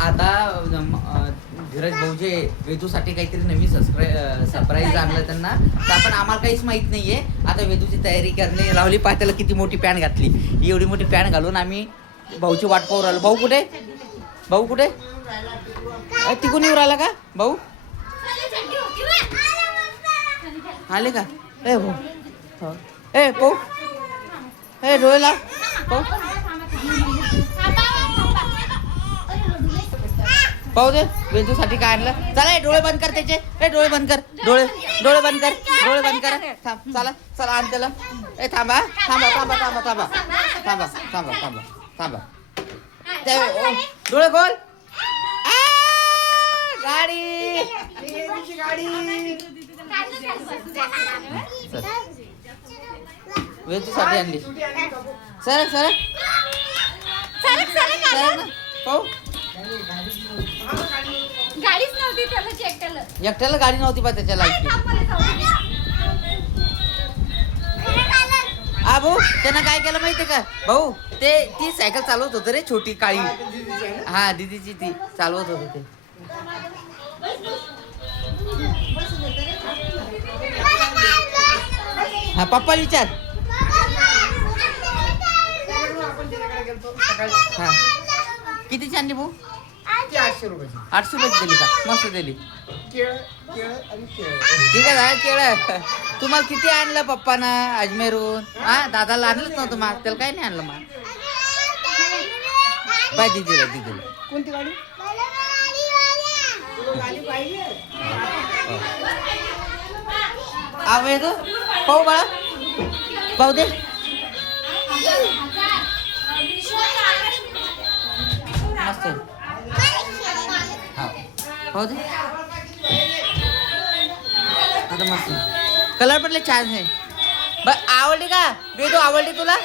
आता धीरज भाऊजे वेदूसाठी काहीतरी नवीन सरप्राईज आणलं त्यांना, तर आपण आम्हाला काहीच माहित नाहीये. आता वेदूची तयारी करणे लावली. पाय त्याला किती मोठी पॅन्ट घातली. एवढी मोठी पॅन्ट घालून आम्ही भाऊची वाट पाहू राहिलो. भाऊ कुठे? भाऊ कुठे? तिकून येऊ राहिला का भाऊ? आले का? ए भाऊ ए पाहू ए डोळेला पाहू पाहू दे वेदूसाठी काय आणलं. चला डोळे बंद कर त्याचे. ए डोळे बंद कर. डोळे बंद कर. डोळे बंद कर. थांब. चला चला आण त्याला. ए थांबा थांबा थांबा थांबा थांबा थांबा थांबा थांबा थांबा. डोळे खोल. गाडी गाडी वेदूसाठी आणली. सर सर पाहू. गाडीच नव्हती त्याला एकट्याला गाडी नव्हती बा त्याच्या लाईफची. हा भाऊ त्यानं काय केलं माहितीये का भाऊ? ती सायकल चालवत होतं रे, छोटी काळी. हा दीदीची ती चालवत होत ते. हा पप्पा विचार. हा कितीची आणली भाऊ? 800 रुपयाची. 800 रुपयाची दिली का? मस्त दिली. केळ आणि केळ. ठीक आहे केळं. तुम्हाला किती आणलं पप्पानं अजमेरून? हा दादाला आणलंच नव्हतं मग, त्याला काही नाही आणलं मग. बाय दिदीला कोणती गाडी? आव येतो पाहू बाळा पाहू दे. मस्त हा पाहू दे. आता मस्त कलर पण लय छान आहे. आवडली का वेदू? आवडली तुला?